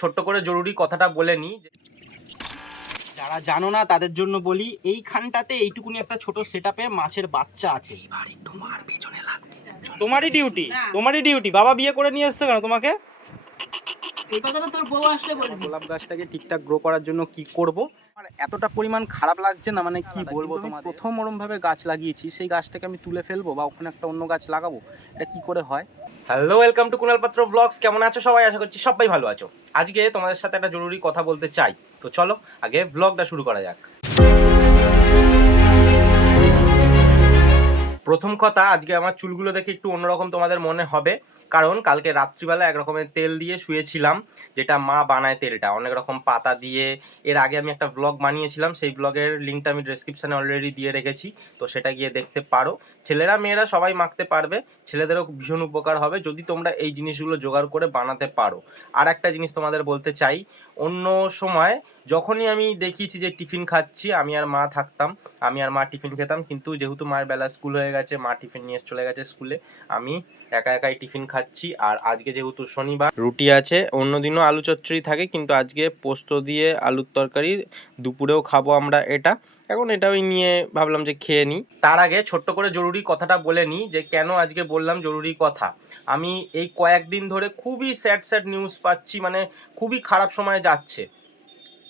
ছোট্ট করে জরুরি কথাটা বলে নিই, যারা জানো না তাদের জন্য বলি। এইখানটাতে এইটুকুনি একটা ছোট সেটআপে মাছের বাচ্চা আছে। এবার একটু মার পেছনে লাগবে, তোমারই ডিউটি। বাবা বিয়ে করে নিয়ে এসছে কেন তোমাকে? এই কথাটা তোর বউ আসলে বলবি। গোলাপ গাছটাকে ঠিকঠাক গ্রো করার জন্য কি করব, আর এতটা পরিমাণ খারাপ লাগছে না, মানে কি বলবো তোমাদের। প্রথম ওরম ভাবে গাছ লাগিয়েছি, সেই গাছটাকে আমি তুলে ফেলবো বা ওখানে একটা অন্য গাছ লাগাবো, এটা কি করে হয়? হ্যালো, ওয়েলকাম টু কুনাল পাত্র ব্লগস। কেমন আছো সবাই? আশা করছি সবাই ভালো আছো। আজকে তোমাদের সাথে একটা জরুরি কথা বলতে চাই, তো চলো আগে ব্লগটা শুরু করা যাক। প্রথম কথা, আজকে আমার চুলগুলো দেখে একটু অন্যরকম তোমাদের মনে হবে, কারণ কালকে রাত্রিবেলা এক রকমের তেল দিয়ে শুয়েছিলাম, যেটা মা বানায় তেলটা অনেক রকম পাতা দিয়ে। এর আগে আমি একটা ব্লগ বানিয়েছিলাম, সেই ব্লগের লিঙ্কটা আমি ডেসক্রিপশানে অলরেডি দিয়ে রেখেছি, তো সেটা গিয়ে দেখতে পারো। ছেলেরা মেয়েরা সবাই মাখতে পারবে, ছেলেদেরও ভীষণ উপকার হবে যদি তোমরা এই জিনিসগুলো জোগাড় করে বানাতে পারো। আর একটা জিনিস তোমাদের বলতে চাই, অন্য সময় যখনই আমি দেখিয়েছি যে টিফিন খাচ্ছি, আমি আর মা থাকতাম, আমি আর মা টিফিন খেতাম, কিন্তু যেহেতু মায়ের বেলা স্কুল হয়ে গেছে, মা টিফিন নিয়ে চলে গেছে স্কুলে, আমি একা একাই টিফিন খাচ্ছি। আর আজকে যেহেতু শনিবার, রুটি আছে, অন্যদিনও আলু চচ্চড়ি থাকে, কিন্তু আজকে পোস্ত দিয়ে আলুর তরকারি, দুপুরেও খাবো আমরা এটা। এখন এটা ওই নিয়ে ভাবলাম যে খেয়ে নিই। তার আগে ছোট্ট করে জরুরি কথাটা বলে নিই, যে কেন আজকে বললাম জরুরি কথা। আমি এই কয়েকদিন ধরে খুবই স্যাড নিউজ পাচ্ছি, মানে খুবই খারাপ সময় যাচ্ছে।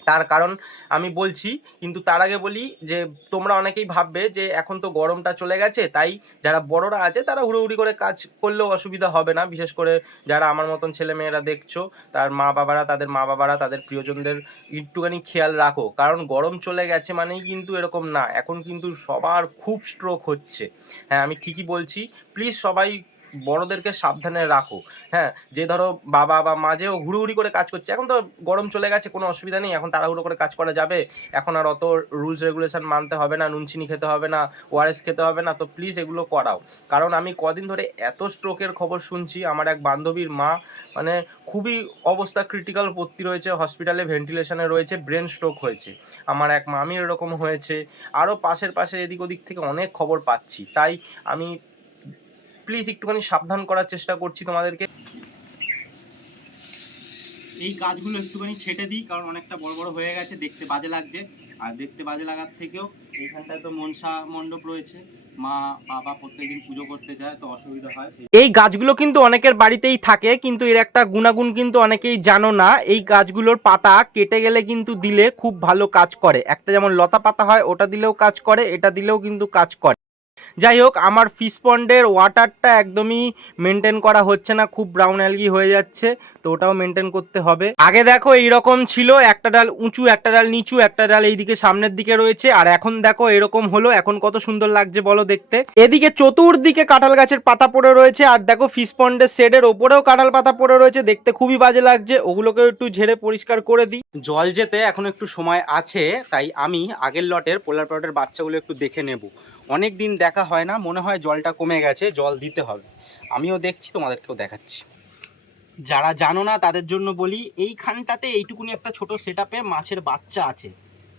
তার কারণ আমি বলছি, কিন্তু তার আগে বলি যে তোমরা অনেকেই ভাববে যে এখন তো গরমটা চলে গেছে, তাই যারা বড়রা আছে তারা হুড়োহুড়ি করে কাজ করলেও অসুবিধা হবে না। বিশেষ করে যারা আমার মতন ছেলে মেয়েরা দেখছো, তার মা বাবারা তাদের প্রিয়জনদের একটুখানি খেয়াল রাখো, কারণ গরম চলে গেছে মানেই কিন্তু এরকম না, এখন কিন্তু সবার খুব স্ট্রোক হচ্ছে। হ্যাঁ, আমি ঠিকই বলছি। প্লিজ সবাই বড়দেরকে সাবধানে রাখো। হ্যাঁ, যে ধরো বাবা বা মা যে হুড়োহুড়ি করে কাজ করছে, এখন তো গরম চলে গেছে, কোনো অসুবিধা নেই, এখন তাড়াহুড়ো করে কাজ করা যাবে, এখন আর অত রুলস রেগুলেশন মানতে হবে না, নুন চিনি খেতে হবে না, ওআরএস খেতে হবে না, তো প্লিজ এগুলো করাও। কারণ আমি কদিন ধরে এত স্ট্রোকের খবর শুনছি, আমার এক বান্ধবীর মা মানে খুবই অবস্থা ক্রিটিক্যাল, ভর্তি রয়েছে হসপিটালে, ভেন্টিলেশনে রয়েছে, ব্রেন স্ট্রোক হয়েছে। আমার এক মামির এরকম হয়েছে, আরও পাশে এদিক ওদিক থেকে অনেক খবর পাচ্ছি, তাই আমি প্লিজ একটুখানি সাবধান করার চেষ্টা করছি তোমাদেরকে। এই গাছগুলো একটুখানি ছেটে দিই, কারণ অনেকটা বড় বড় হয়ে গেছে, দেখতে বাজে লাগছে। আর দেখতে বাজে লাগার থেকেও এইখানটায় তো মনসা মণ্ডপ রয়েছে, মা বাবা প্রত্যেকদিন পুজো করতে যায়, তো অসুবিধা হয়। এই গাছগুলো কিন্তু অনেকের বাড়িতেই থাকে, কিন্তু এর একটা গুণাগুণ কিন্তু অনেকেই জানো না। এই গাছগুলোর পাতা কেটে গেলে কিন্তু দিলে খুব ভালো কাজ করে। একটা যেমন লতা পাতা হয়, ওটা দিলেও কাজ করে, এটা দিলেও কিন্তু কাজ করে। যাই হোক, আমার ফিশ পন্ডের ওয়াটারটা একদমই মেনটেন করা হচ্ছে না, খুব ব্রাউন অ্যালগি হয়ে যাচ্ছে, তো ওটাও মেনটেন করতে হবে। আগে দেখো এইরকম ছিল, একটা ডাল উঁচু একটা ডাল নিচু, একটা ডাল এইদিকে সামনের দিকে রয়েছে, আর এখন দেখো এরকম হলো। এখন কত সুন্দর লাগছে বলো দেখতে। এদিকে চতুর্দিকে কাঁঠাল গাছের পাতা পড়ে রয়েছে, আর দেখো ফিশ পন্ডের শেডের ওপরেও কাঁঠাল পাতা পড়ে রয়েছে, দেখতে খুবই বাজে লাগছে। ওগুলোকে একটু ঝেড়ে পরিষ্কার করে দিই। জল যেতে এখন একটু সময় আছে, তাই আমি আগের লটের পোলার প্যারটের বাচ্চাগুলো একটু দেখে নেব। অনেক দিন দেখা হয় না, মনে হয় জলটা কমে গেছে, জল দিতে হবে। আমিও দেখছি, তোমাদেরকেও দেখাচ্ছি। যারা জানো না তাদের জন্য বলি, এইখানটাতে এইটুকুনি একটা ছোট সেটআপে মাছের বাচ্চা আছে।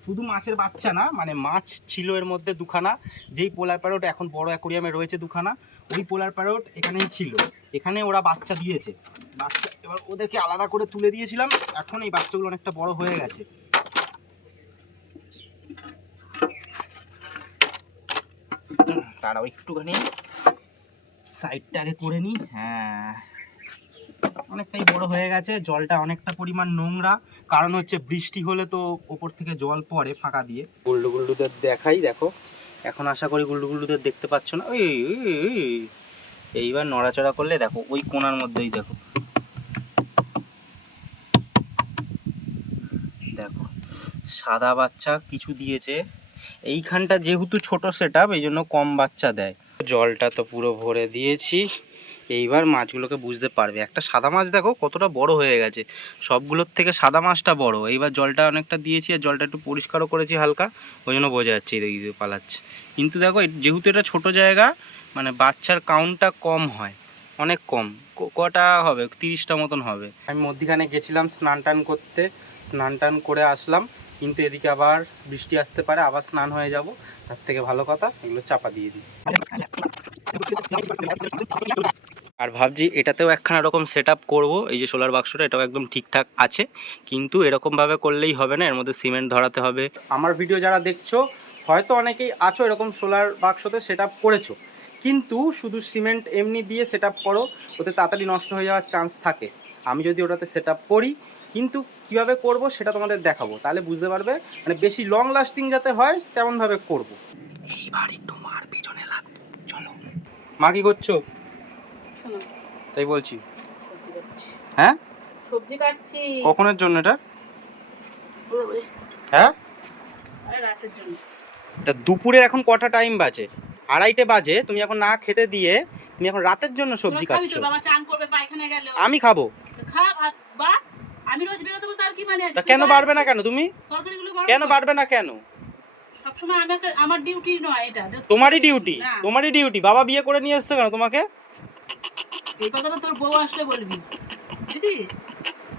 শুধু মাছের বাচ্চা না, মানে মাছ ছিল এর মধ্যে দুখানা। যেই পোলার প্যারট এখন বড় অ্যাকোরিয়ামে রয়েছে দুখানা, ওই পোলার প্যারট এখানেই ছিল, এখানে ওরা বাচ্চা দিয়েছে। বাচ্চা এবার ওদেরকে আলাদা করে তুলে দিয়েছিলাম, এখন এই বাচ্চাগুলো অনেকটা বড় হয়ে গেছে। তারাও একটুখানি সাইডটা আগে করে নিই। হ্যাঁ, অনেকটাই বড় হয়ে গেছে, জলটা অনেকটা পরিমাণ নোংরা, কারণ হচ্ছে বৃষ্টি হলে তো ওপর থেকে জল পড়ে ফাঁকা দিয়ে। গুল্ডুদের দেখাই, দেখো এখন আশা করি গুল্ডুদের দেখতে পাচ্ছ না। ওই এইবার নড়াচড়া করলে দেখো ওই কোণার মধ্যেই দেখো, দেখো সাদা বাচ্চা কিছু দিয়েছে। এইখানটা যেহেতু ছোট সেটআপ, এই জন্য কম বাচ্চা দেয়। জলটা তো পুরো ভরে দিয়েছি, এইবার মাছগুলোকে বুঝতে পারবে। একটা সাদা মাছ দেখো কতটা বড় হয়ে গেছে, সবগুলোর থেকে সাদা মাছটা বড়। এইবার জলটা অনেকটা দিয়েছি, আর জলটা একটু পরিষ্কারও করেছি হালকা, ওই জন্য বোঝা যাচ্ছে এদিকে পালাচ্ছে। কিন্তু দেখো যেহেতু এটা ছোট জায়গা, মানে বাচ্চার কাউন্টটা কম হয়, অনেক কম। কটা হবে, 30টা মতন হবে। আমি মধ্যিখানে গেছিলাম স্নান টান করতে, স্নান টান করে আসলাম, কিন্তু এদিকে আবার বৃষ্টি আসতে পারে, আবার স্নান হয়ে যাব। তার থেকে ভালো কথা এগুলো চাপা দিয়ে দিই। আর ভাবছি এটাতেও একখানা এরকম সেট আপ করবো, এই যে সোলার বাক্সটা এটাও একদম ঠিকঠাক আছে, কিন্তু এরকমভাবে করলেই হবে না, এর মধ্যে সিমেন্ট ধরাতে হবে। আমার ভিডিও যারা দেখছো হয়তো অনেকেই আছো এরকম সোলার বাক্সতে সেট আপ করেছো, কিন্তু শুধু সিমেন্ট এমনি দিয়ে সেট আপ করো, ওতে তাড়াতাড়ি নষ্ট হয়ে যাওয়ার চান্স থাকে। আমি যদি ওটাতে সেট আপ করি, কিন্তু কীভাবে করব সেটা তোমাদের দেখাবো, তাহলে বুঝতে পারবে, মানে বেশি লং লাস্টিং যাতে হয় তেমনভাবে করব। এইবার একটু মার পেছনে লাগবো, চলো। মা কি করছো? তাই বলছি। হ্যাঁ, সবজি কাটছি। কখনের জন্য এটা? হ্যাঁ, রাতের জন্য। তা দুপুরে এখন কটা টাইম বাজে? 2:30 বাজে। তুমি এখন না খেতে দিয়ে তুমি এখন রাতের জন্য সবজি কাটছো? বাবা চান করবে পায়খানা গেল, আমি খাবো। খা ভাত বা আমি রোজ বেরোতে বলতে আর কি মানে আছে? তা কেন বাড়বে না কেন তুমি? তরকারিগুলো কেন বাড়বে না কেন? সবসময় আমার ডিউটি নয় এটা। তোমারই ডিউটি, তোমারই ডিউটি। বাবা বিয়ে করে নিয়ে এসছে কেন তোমাকে? এই কথাটা তোর বউ আসলে বলবি, বুঝছিস?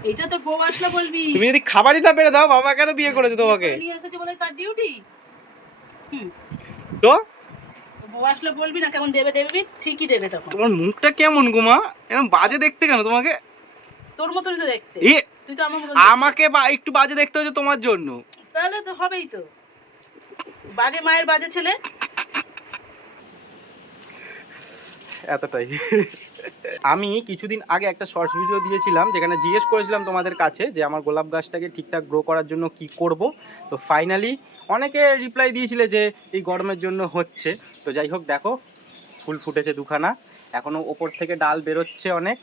এইটা তোর বউ আসলে বলবি। তুমি যদি খাবারই না পেরে দাও, বাবা কেন বিয়ে করেছে তোমাকে? নিয়ে এসেছে বলে তার ডিউটি। তো বউ আসলে বলবি না কেমন দেবে, দেবে ঠিকই দেবে তখন। তোমার মুখটা কেমন গোমা, এরকম বাজে দেখতে কেন তোমাকে? তোর মতনই তো দেখতে। তুই তো আমাকে একটু বাজে দেখতে হচ্ছে তোমার জন্য। তাহলে তো হবেই তো, বাজে মায়ের বাজে ছেলে। এতটাই। আমি কিছুদিন আগে একটা শর্টস ভিডিও দিয়েছিলাম, যেখানে জিজ্ঞেস করেছিলাম তোমাদের কাছে যে আমার গোলাপ গাছটাকে ঠিকঠাক গ্রো করার জন্য কি করব। তো ফাইনালি অনেকে রিপ্লাই দিয়েছিলে যে এই গরমের জন্য হচ্ছে। তো যাই হোক, দেখো ফুল ফুটেছে দুখানা, এখনও ওপর থেকে ডাল বেরোচ্ছে অনেক,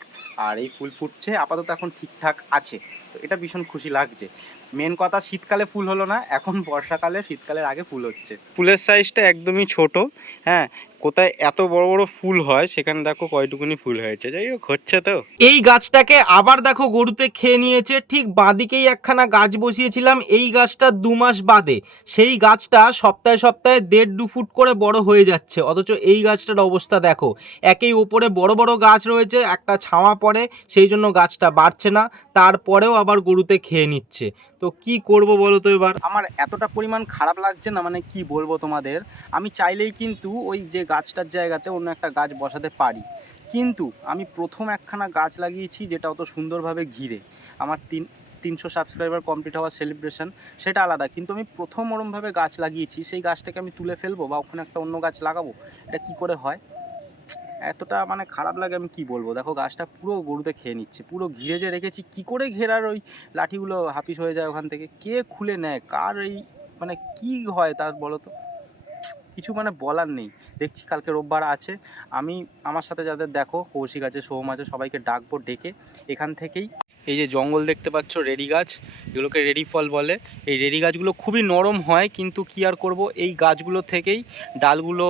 আর এই ফুল ফুটছে। আপাতত এখন ঠিকঠাক আছে, তো এটা ভীষণ খুশি লাগছে। মেন কথা, শীতকালে ফুল হলো না, এখন বর্ষাকালে শীতকালের আগে ফুল হচ্ছে। ফুলের সাইজটা একদমই ছোট। হ্যাঁ, কোথায় এত বড় বড় ফুল হয় সেখানে দেখো কয়টুকুনি ফুল হয়েছে। যাই হোক, হচ্ছে তো। এই গাছটাকে আবার দেখো গরুতে খেয়ে নিয়েছে। ঠিক বাঁদিকেই একখানা গাছ বসিয়েছিলাম, এই গাছটা 2 মাস বাদে। সেই গাছটা সপ্তাহে সপ্তাহে 1.5-2 ফুট করে বড় হয়ে যাচ্ছে, অথচ এই গাছটার অবস্থা দেখো। একেই ওপরে বড় বড় গাছ রয়েছে, একটা ছাওয়া পড়ে, সেই জন্য গাছটা বাড়ছে না, তারপরেও আবার গরুতে খেয়ে নিচ্ছে। তো কি করব বলো তো এবার? আমার এতটা পরিমাণ খারাপ লাগছে না, মানে কি বলবো তোমাদের। আমি চাইলেই কিন্তু ওই যে গাছটার জায়গাতে অন্য একটা গাছ বসাতে পারি, কিন্তু আমি প্রথম একখানা গাছ লাগিয়েছি যেটা অত সুন্দরভাবে ঘিরে। আমার 300 সাবস্ক্রাইবার কমপ্লিট হওয়ার সেলিব্রেশন, সেটা আলাদা, কিন্তু আমি প্রথম ওরমভাবে গাছ লাগিয়েছি, সেই গাছটাকে আমি তুলে ফেলবো বা ওখানে একটা অন্য গাছ লাগাবো? এটা কি করে হয়? এতটা মানে খারাপ লাগে, আমি কি বলবো। দেখো গাছটা পুরো গরুতে খেয়ে নিচ্ছে, পুরো ঘিরে যে রেখেছি, কি করে ঘেরার ওই লাঠিগুলো হাফিস হয়ে যায় ওখান থেকে, কে খুলে নেয়, কার এই মানে কি হয় তার বলো তো? কিছু মানে বলার নেই। দেখছি কালকে রোববার আছে, আমি আমার সাথে যাদের দেখো, কৌশিক আছে, সোহম আছে, সবাইকে ডাকবো, ডেকে এখান থেকেই এই যে জঙ্গল দেখতে পাচ্ছ, রেডি গাছ, এগুলোকে রেডি ফল বলে। এই রেডি গাছগুলো খুবই নরম হয়, কিন্তু কি আর করব, এই গাছগুলো থেকেই ডালগুলো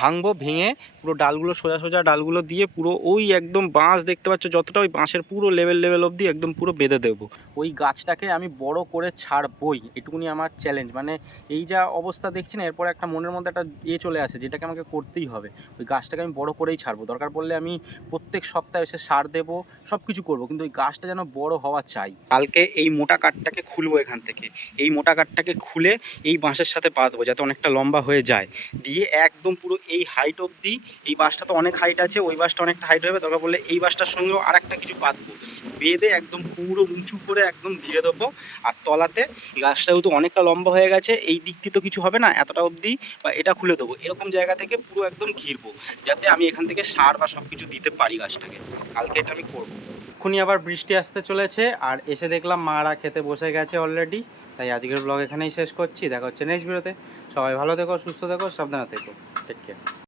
ভাঙবো, ভেঙে পুরো ডালগুলো সোজা সোজা ডালগুলো দিয়ে পুরো ওই একদম বাঁশ দেখতে পাচ্ছ যতটা, ওই বাঁশের পুরো লেভেল অবধি একদম পুরো বেঁধে দেবো। ওই গাছটাকে আমি বড় করে ছাড়বই, এটুকুনি আমার চ্যালেঞ্জ। মানে এই যা অবস্থা দেখছি না, এরপর একটা মনের মধ্যে একটা চলে আসে, যেটাকে আমাকে করতেই হবে। ওই গাছটাকে আমি বড় করেই ছাড়বো, দরকার পড়লে আমি প্রত্যেক সপ্তাহে এসে সার দেবো, সব কিছু করবো, কিন্তু ওই গাছটা যেন বড় হওয়া চাই। কালকে এই মোটা কাঠটাকে খুলবো এখান থেকে, এই মোটা কাঠটাকে খুলে এই বাঁশের সাথে বাঁধবো যাতে অনেকটা লম্বা হয়ে যায়, দিয়ে একদম পুরো এই হাইট অবধি। এই বাঁশটা তো অনেক হাইট আছে, ওই বাঁশটা অনেকটা হাইট হবে, দরকার পড়লে এই বাঁশটার সঙ্গেও আর একটা কিছু বাঁধবো, বেঁধে একদম পুরো উঁচু করে একদম ঘিরে দেবো। আর তলাতে গাছটাও তো অনেকটা লম্বা হয়ে গেছে, এই দিকটি তো কিছু হবে না, এতটা অবধি বা এটা খুলে দেবো, এরকম জায়গা থেকে পুরো একদম ঘিরবো, যাতে আমি এখান থেকে সার বা সব কিছু দিতে পারি গাছটাকে। কালকে এটা আমি করবো। এক্ষুনি আবার বৃষ্টি আসতে চলেছে, আর এসে দেখলাম মারা খেতে বসে গেছে অলরেডি। তাই আজকের ব্লগ এখানেই শেষ করছি, দেখা হচ্ছে নেক্সট ভিডিওতে। সবাই ভালো থেকো, সুস্থ থেকো, সাবধানে থেকো, টেক কেয়ার।